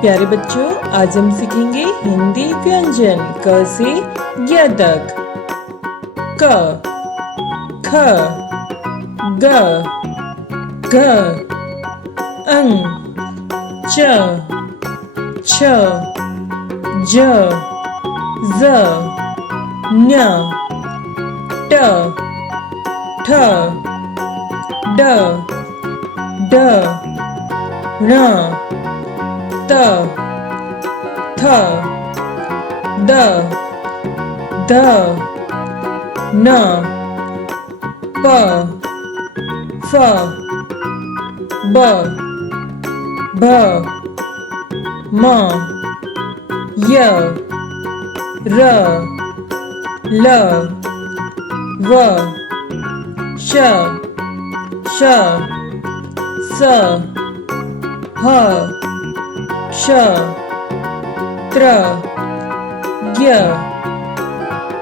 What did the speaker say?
प्यारे बच्चों, आज हम सीखेंगे हिंदी व्यंजन क से ज्ञ तक। क, ख, ग, घ, अंग, च, छ, ज, ज़, ञ, ट, ठ, ड, ढ, ण, त, थ, द, ध, न, प, फ, ब, भ, म, य, र, ल, व, श, श, स, ह, श, त्र, ज्ञ,